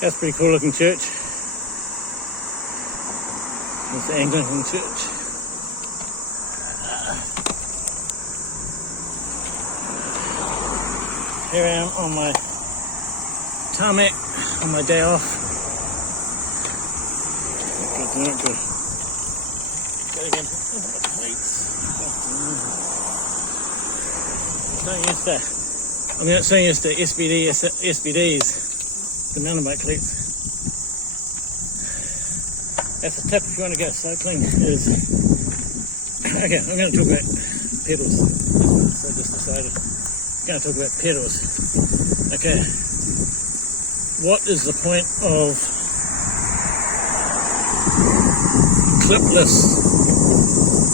That's a pretty cool looking church. It's the Anglican church. Here I am on my tarmac on my day off. Not good. Gotta get into the plates. I'm not so used to SBDs, the mountain bike cleats. That's a tip if you want to go cycling. Okay, I'm going to talk about pedals. So I just decided I'm going to talk about pedals. Okay, what is the point of clipless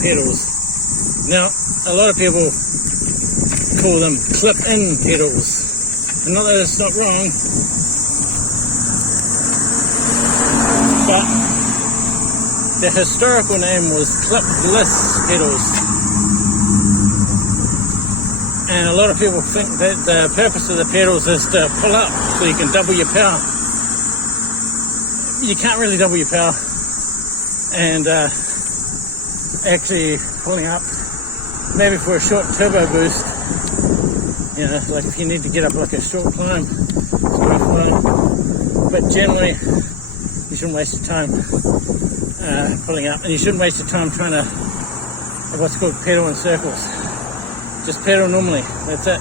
pedals? Now, a lot of people call them clip-in pedals, and not that it's not wrong, but the historical name was clipless pedals, and a lot of people think that the purpose of the pedals is to pull up so you can double your power. You can't really double your power, and actually pulling up maybe for a short turbo boost, you know, like if you need to get up like a short climb, it's pretty fine, but generally you shouldn't waste your time pulling up, and you shouldn't waste your time trying to what's called pedal in circles. Just pedal normally, that's it.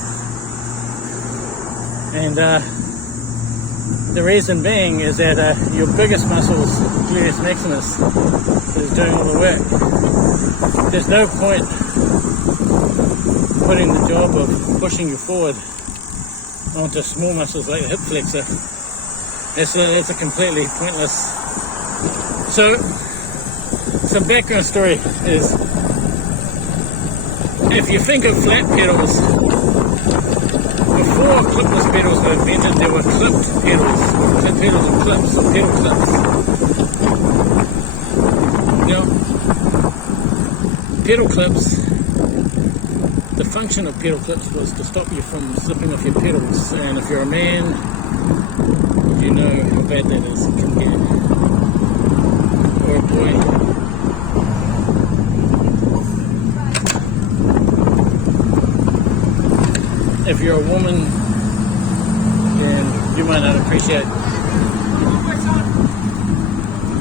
And the reason being is that your biggest muscles, gluteus maximus, is doing all the work. There's no point putting the job of pushing you forward onto small muscles like the hip flexor. It's a completely pointless. So, some background story is, if you think of flat pedals, before clipless pedals were invented, there were clipped pedals, with pedals and clips, or pedal clips. Now, pedal clips, the function of pedal clips was to stop you from slipping off your pedals, and if you're a man, you know how bad that is, it can get. Or a boy. If you're a woman, then you might not appreciate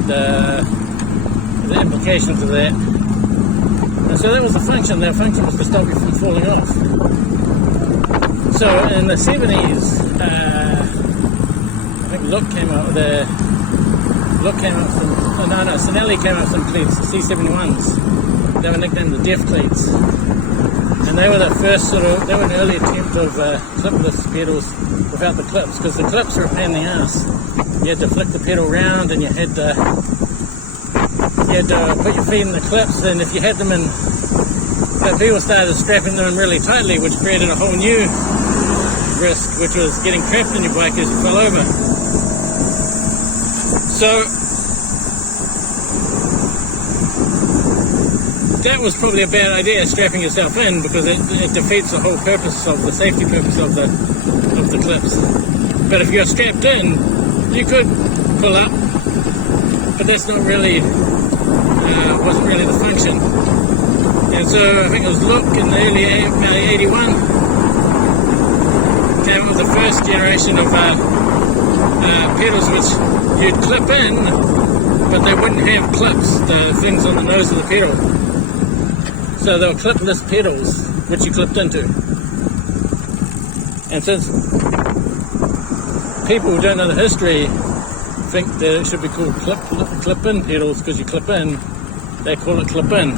the implications of that. And so that was the function. Their function was to stop you from falling off. So in the 70s, I think Sinelli came out with some cleats, the C71s. They were nicknamed the Deaf cleats. And they were the first they were an early attempt of clipless pedals without the clips, because the clips were a pain in the ass. You had to flick the pedal round, and you had to put your feet in the clips, and if you had them in, people started strapping them in really tightly, which created a whole new risk, which was getting trapped in your bike as you fell over. So that was probably a bad idea, strapping yourself in, because it defeats the whole purpose of the safety purpose of the clips. But if you're strapped in, you could pull up, but that's not really wasn't really the function. And so I think it was Look in the early 81 came up with the first generation of pedals which you'd clip in, but they wouldn't have clips, the things on the nose of the pedal. So they were clipless pedals, which you clipped into. And since people who don't know the history think that it should be called clip-in pedals because you clip in, they call it clip-in.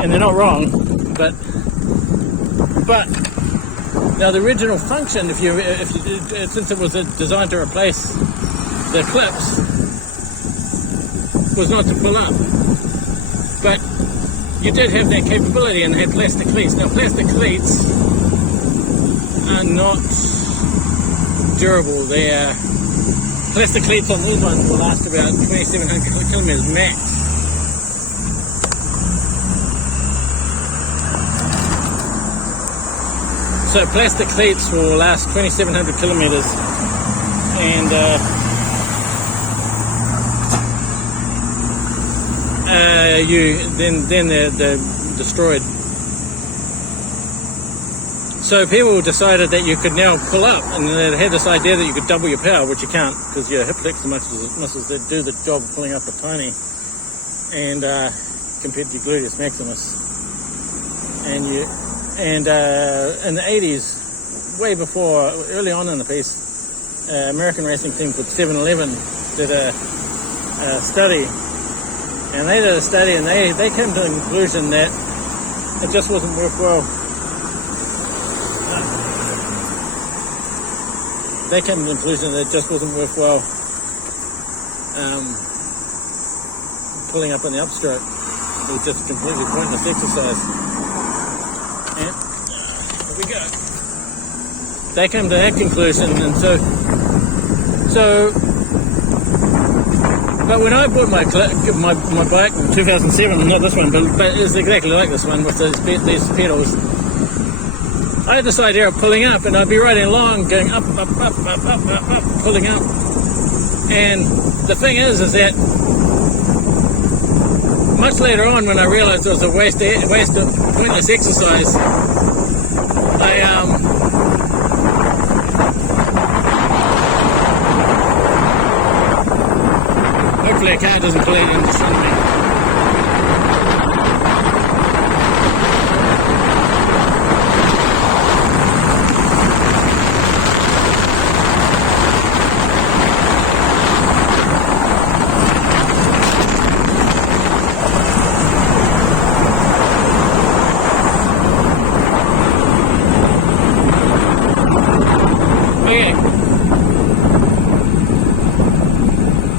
And they're not wrong, but now the original function, since it was designed to replace the clips, was not to pull up. But you did have that capability, and they had plastic cleats. Now, plastic cleats are not durable. They are plastic cleats on these ones will last about 2,700 kilometers max. So plastic cleats will last 2,700 kilometers and then they're destroyed. So people decided that you could now pull up, and they had this idea that you could double your power, which you can't because your hip flexor muscles that do the job of pulling up are tiny, and compared to your gluteus maximus. And in the 80s, way before, early on in the piece, American racing team called 7-Eleven did a study, and they did a study, and they came to the conclusion that it just wasn't worthwhile. They came to the conclusion that it just wasn't worthwhile pulling up on the upstroke. It was just a completely pointless exercise. And here we go. They came to that conclusion, and so. But when I bought my bike in 2007, not this one, but it's exactly like this one with these pedals. I had this idea of pulling up, and I'd be riding along, going up, pulling up. And the thing is that much later on, when I realized it was a waste of pointless exercise, hopefully a car doesn't pull in front of me.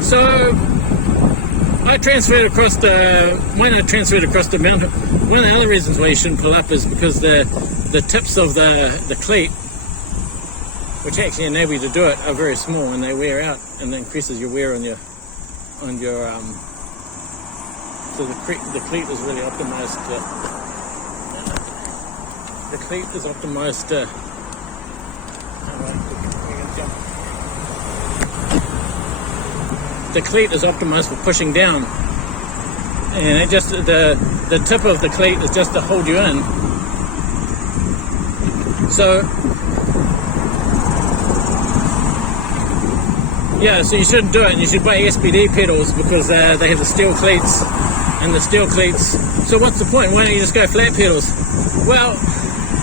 So I transferred across the mountain. One of the other reasons why you shouldn't pull up is because the tips of the cleat, which actually enable you to do it, are very small, and they wear out, and that increases your wear on your so the cleat is really optimized to the cleat is optimized for pushing down, and it just the tip of the cleat is just to hold you in. So yeah, so you shouldn't do it. You should buy SPD pedals because they have the steel cleats, and the steel cleats. So what's the point? Why don't you just go flat pedals? Well,